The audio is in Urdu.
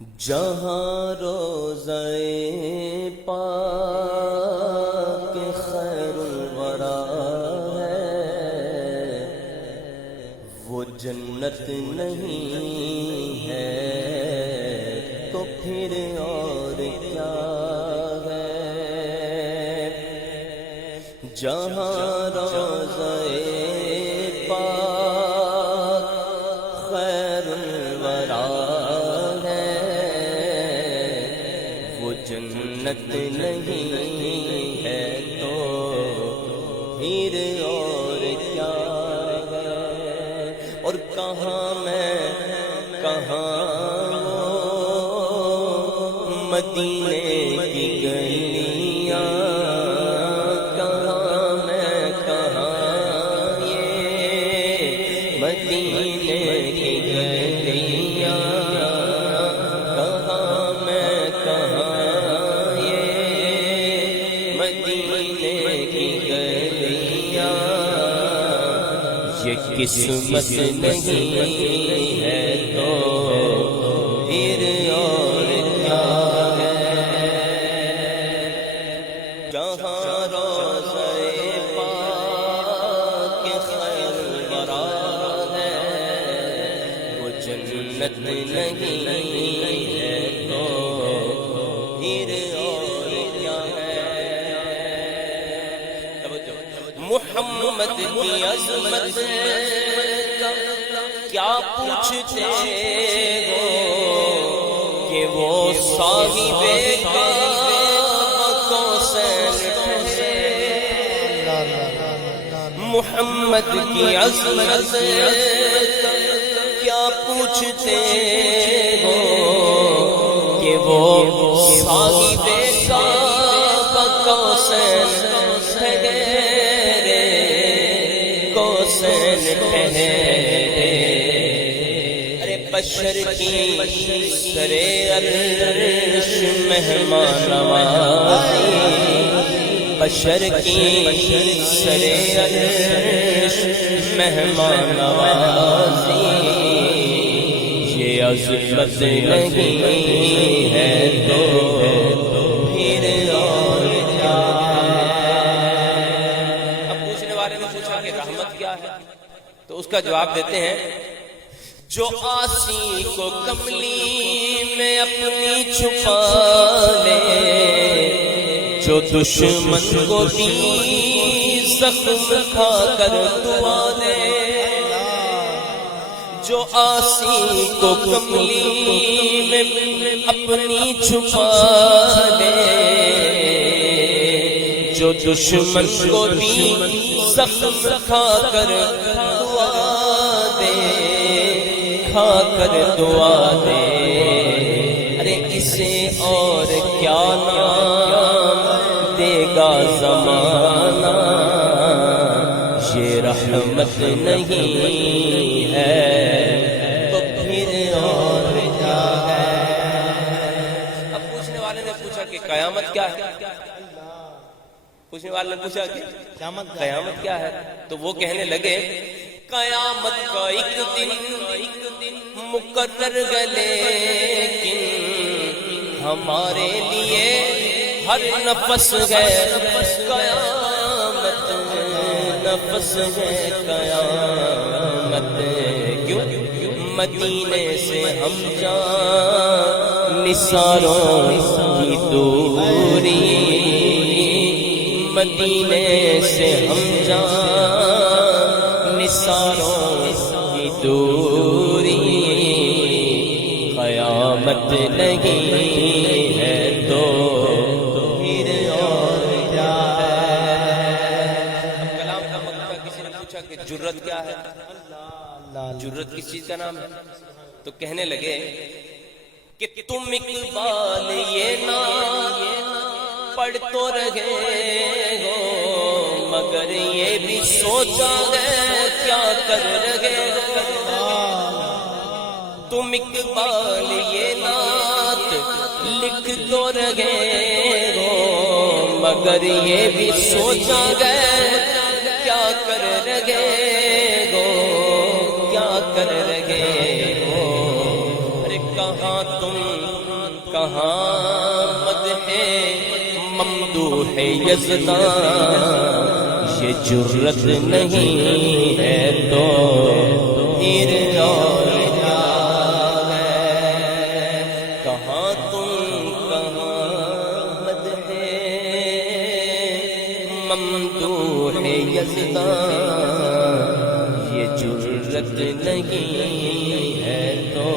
جہاں روضہ پاک خیر الورا ہے وہ جنت نہیں ہے تو پھر اور کیا ہے۔ جہاں روضہ پاک خیر الورا جنت نہیں ہے تو پھر اور کیا ہے۔ اور کہاں میں کہاں مدینے کی گلیاں، کہاں میں کہاں یہ مدینے کی گلیاں، یہ قسمت نہیں ہے تو پھر اور کیا ہے۔ جہاں روضہ پاک خیر الورا ہے وہ جنت نہیں ہے تو پھر اور کیا ہے۔ محمد کی عظمت کا کیا پوچھتے ہو کہ وہ صاحب کوثر ہے۔ محمد کی عظمت کا کیا پوچھتے ہو کہ وہ صاحب کوثر ہے۔ ارے بشر کی سرے عرش مہمان نوازی، بشر کی سرے عرش مہمان نوازی، یہ عظمت نہیں ہے تو پھر اور کیا ہے۔ اب پوچھنے والے نے پوچھا کہ رحمت کیا ہے، تو اس کا جواب دیتے ہیں جو آسی کو کملی میں اپنی چھپا لے، جو دشمن کو بھی زخم کھا کر دعا دے، جو آسی کو کملی میں اپنی چھپا لے، جو دشمن کو بھی زخم کھا کر دعا دے، کھا کر دعا دے، ارے اسے اور کیا نام دے گا زمانہ، یہ رحمت نہیں ہے تو پھر اور کیا ہے۔ اب پوچھنے والے نے پوچھا کہ قیامت کیا ہے، پوچھنے والے نے پوچھا کہ قیامت کیا ہے، تو وہ کہنے لگے قیامت کا ایک دن مقرر ہے لیکن ہمارے لیے ہر نفس ہے قیامت، نفس ہے قیامت۔ کیوں؟ مدینے سے ہم جان نثاروں کی دوری، مدینے سے ہم جان نثاروں کی دوری، قیامت نہیں ہے تو پھر اور کیا ہے۔ اب کلام کا مقصد کسی نے پوچھا کہ جرت کیا ہے، جرت کس چیز کا نام ہے، تو کہنے لگے کہ تم اقبال یہ نام پڑھ تو رہے ہو مگر یہ بھی سوچا ہے کیا کر رہے ہو۔ تم اقبال یہ نعت لکھ تو رہے ہو مگر یہ بھی سوچا ہے کیا کر رہے ہو، کیا کر رہے ہو۔ ارے کہاں تم کہاں مدح ممدوح یزداں، یہ جرت نہیں ہے تو پھر اور کیا ہے؟ کہاں تم کہاں مدح ممدوح یزداں، یہ جرت نہیں ہے تو